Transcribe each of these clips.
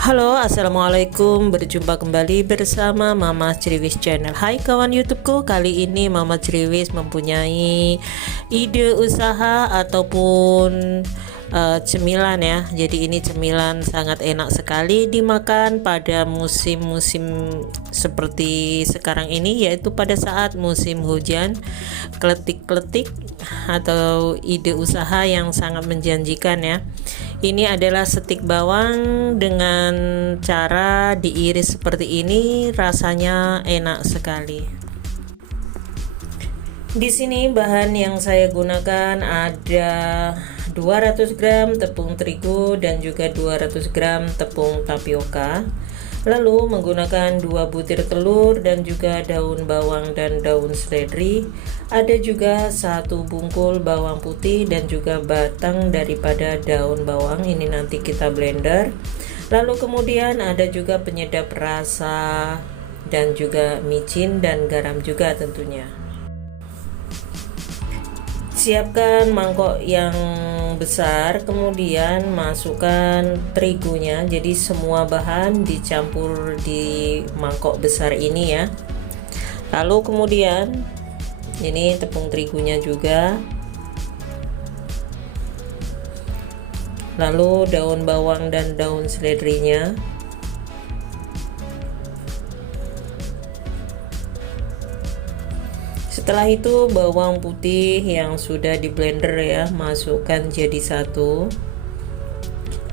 Halo, assalamualaikum. Berjumpa kembali bersama Mama Ceriwis Channel. Hai kawan YouTubeku, kali ini Mama Ceriwis mempunyai ide usaha ataupun cemilan ya. Jadi ini cemilan sangat enak sekali dimakan pada musim-musim seperti sekarang ini, yaitu pada saat musim hujan. Kletik-kletik atau ide usaha yang sangat menjanjikan ya. Ini adalah stik bawang dengan cara diiris seperti ini, rasanya enak sekali. Di sini bahan yang saya gunakan ada 200 gram tepung terigu dan juga 200 gram tepung tapioka. Lalu menggunakan 2 butir telur dan juga daun bawang dan daun seledri. Ada juga 1 bungkul bawang putih dan juga batang daripada daun bawang. Ini nanti kita blender. Lalu kemudian ada juga penyedap rasa dan juga micin dan garam juga tentunya. Siapkan mangkok yang besar, kemudian masukkan terigunya. Jadi semua bahan dicampur di mangkok besar ini ya. Lalu kemudian ini tepung terigunya juga. Lalu daun bawang dan daun seledrinya. Setelah itu bawang putih yang sudah di blender ya, masukkan jadi satu.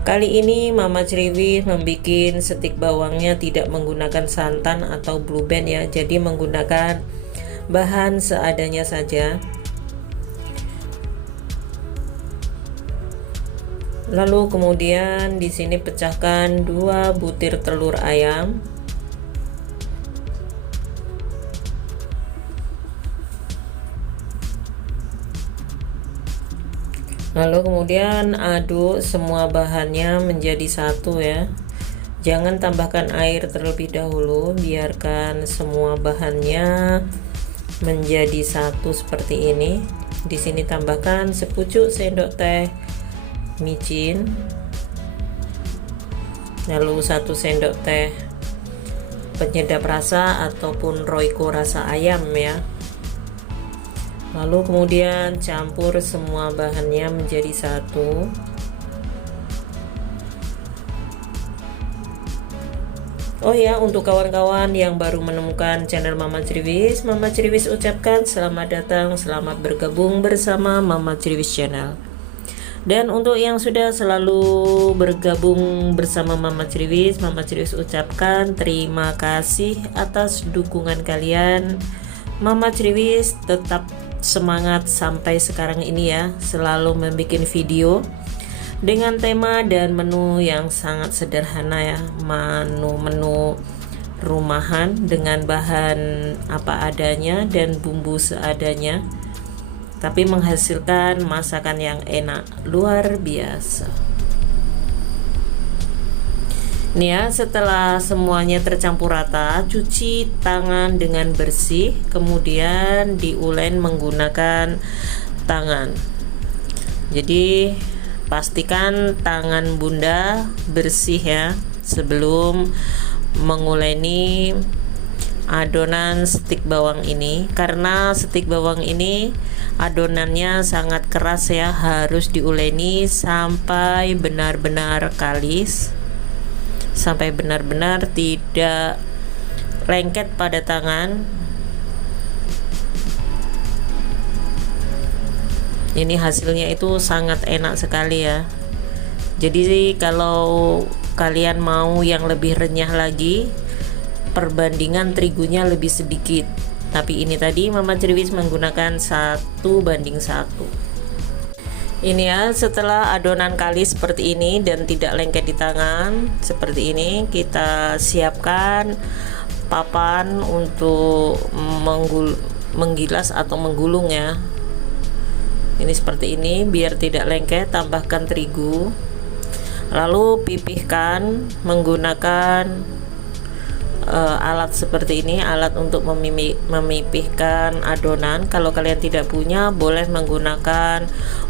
Kali ini Mama Ceriwis membuat stik bawangnya tidak menggunakan santan atau blue band ya, jadi menggunakan bahan seadanya saja. Lalu kemudian di sini pecahkan 2 butir telur ayam. Lalu kemudian aduk semua bahannya menjadi satu ya. Jangan tambahkan air terlebih dahulu, biarkan semua bahannya menjadi satu seperti ini. Di sini tambahkan sepucuk sendok teh micin. Lalu 1 sendok teh penyedap rasa ataupun Royco rasa ayam ya. Lalu kemudian campur semua bahannya menjadi satu. Oh ya, untuk kawan-kawan yang baru menemukan channel Mama Ceriwis ucapkan selamat datang, selamat bergabung bersama Mama Ceriwis Channel. Dan untuk yang sudah selalu bergabung bersama Mama Ceriwis ucapkan terima kasih atas dukungan kalian. Mama Ceriwis tetap semangat sampai sekarang ini ya, selalu membuat video dengan tema dan menu yang sangat sederhana ya, menu rumahan dengan bahan apa adanya dan bumbu seadanya, tapi menghasilkan masakan yang enak luar biasa. Nih ya, setelah semuanya tercampur rata, cuci tangan dengan bersih, kemudian diulen menggunakan tangan. Jadi pastikan tangan bunda bersih ya sebelum menguleni adonan stik bawang ini, karena stik bawang ini adonannya sangat keras ya, harus diuleni sampai benar-benar kalis, sampai benar-benar tidak lengket pada tangan. Ini hasilnya itu sangat enak sekali ya. Jadi kalau kalian mau yang lebih renyah lagi, perbandingan terigunya lebih sedikit. Tapi ini tadi Mama Ceriwis menggunakan 1:1. Ini ya, setelah adonan kalis seperti ini dan tidak lengket di tangan seperti ini, kita siapkan papan untuk menggilas atau menggulung ya. Ini seperti ini, biar tidak lengket. Tambahkan terigu, lalu pipihkan menggunakan alat seperti ini, alat untuk memipihkan adonan. Kalau kalian tidak punya, boleh menggunakan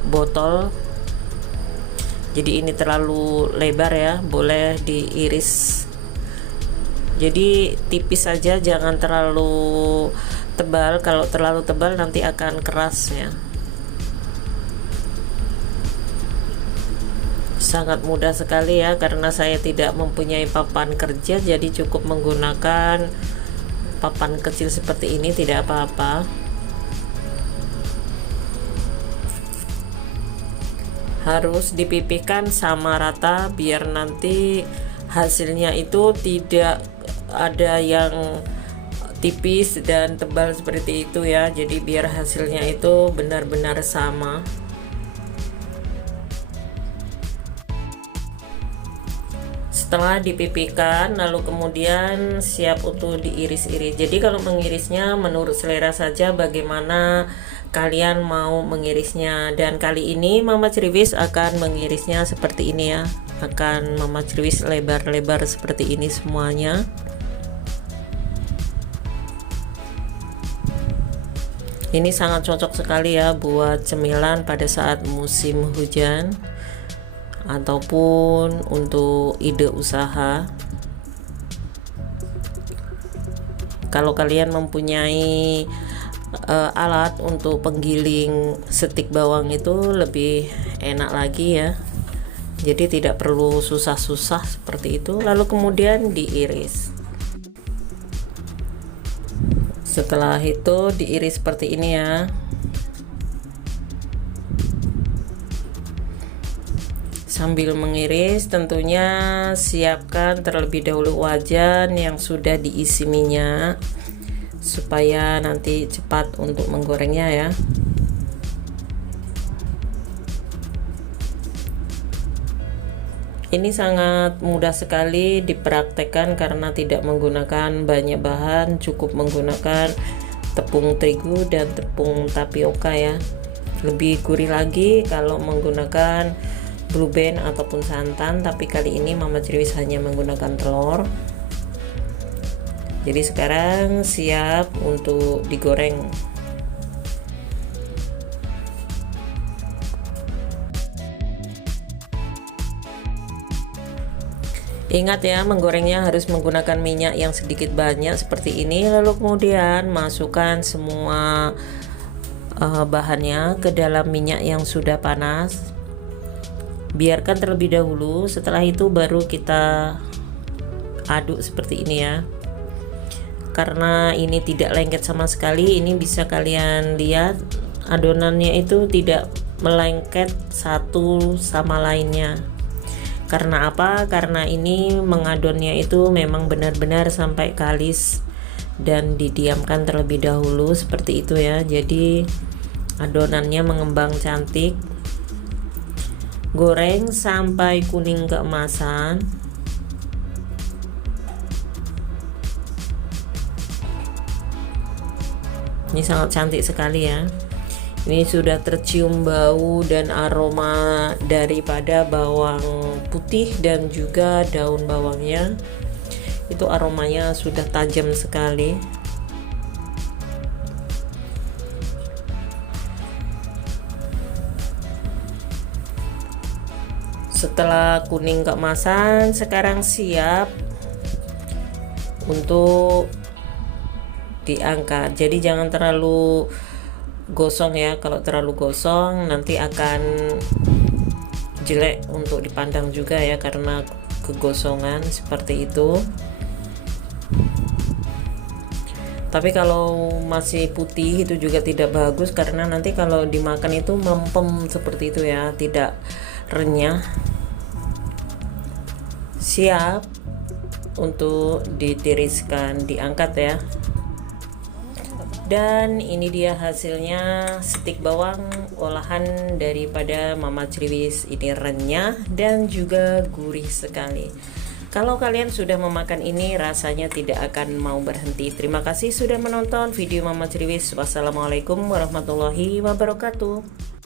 botol. Jadi ini terlalu lebar ya, boleh diiris. Jadi tipis saja, jangan terlalu tebal. Kalau terlalu tebal nanti akan keras ya. Sangat mudah sekali ya, karena saya tidak mempunyai papan kerja, jadi cukup menggunakan papan kecil seperti ini, tidak apa-apa. Harus dipipihkan sama rata biar nanti hasilnya itu tidak ada yang tipis dan tebal seperti itu ya. Jadi biar hasilnya itu benar-benar sama. Setelah dipipihkan, lalu kemudian siap untuk diiris-iris. Jadi kalau mengirisnya menurut selera saja, bagaimana kalian mau mengirisnya. Dan kali ini Mama Ceriwis akan mengirisnya seperti ini ya, akan Mama Ceriwis lebar-lebar seperti ini semuanya. Ini sangat cocok sekali ya buat cemilan pada saat musim hujan ataupun untuk ide usaha. Kalau kalian mempunyai alat untuk penggiling stik bawang itu lebih enak lagi ya. Jadi tidak perlu susah-susah seperti itu. Lalu kemudian diiris. Setelah itu diiris seperti ini ya. Sambil mengiris tentunya siapkan terlebih dahulu wajan yang sudah diisi minyak supaya nanti cepat untuk menggorengnya ya. Ini sangat mudah sekali dipraktekkan karena tidak menggunakan banyak bahan, cukup menggunakan tepung terigu dan tepung tapioka ya. Lebih gurih lagi kalau menggunakan blue band ataupun santan, tapi kali ini Mama Ceriwis hanya menggunakan telur. Jadi sekarang siap untuk digoreng. Ingat ya, menggorengnya harus menggunakan minyak yang sedikit banyak seperti ini. Lalu kemudian masukkan semua bahannya ke dalam minyak yang sudah panas. Biarkan terlebih dahulu, setelah itu baru kita aduk seperti ini ya. Karena ini tidak lengket sama sekali, ini bisa kalian lihat adonannya itu tidak melengket satu sama lainnya. Karena apa? Karena ini mengadonnya itu memang benar-benar sampai kalis dan didiamkan terlebih dahulu seperti itu ya. Jadi adonannya mengembang cantik. Goreng sampai kuning keemasan. Ini sangat cantik sekali ya. Ini sudah tercium bau dan aroma daripada bawang putih dan juga daun bawangnya. Itu aromanya sudah tajam sekali. Setelah kuning keemasan, sekarang siap untuk diangkat. Jadi jangan terlalu gosong ya, kalau terlalu gosong nanti akan jelek untuk dipandang juga ya, karena kegosongan seperti itu. Tapi kalau masih putih itu juga tidak bagus, karena nanti kalau dimakan itu mempem seperti itu ya, tidak renyah. Siap untuk ditiriskan, diangkat ya. Dan ini dia hasilnya, stik bawang olahan daripada Mama Ceriwis. Ini renyah dan juga gurih sekali. Kalau kalian sudah memakan ini, rasanya tidak akan mau berhenti. Terima kasih sudah menonton video Mama Ceriwis. Wassalamualaikum warahmatullahi wabarakatuh.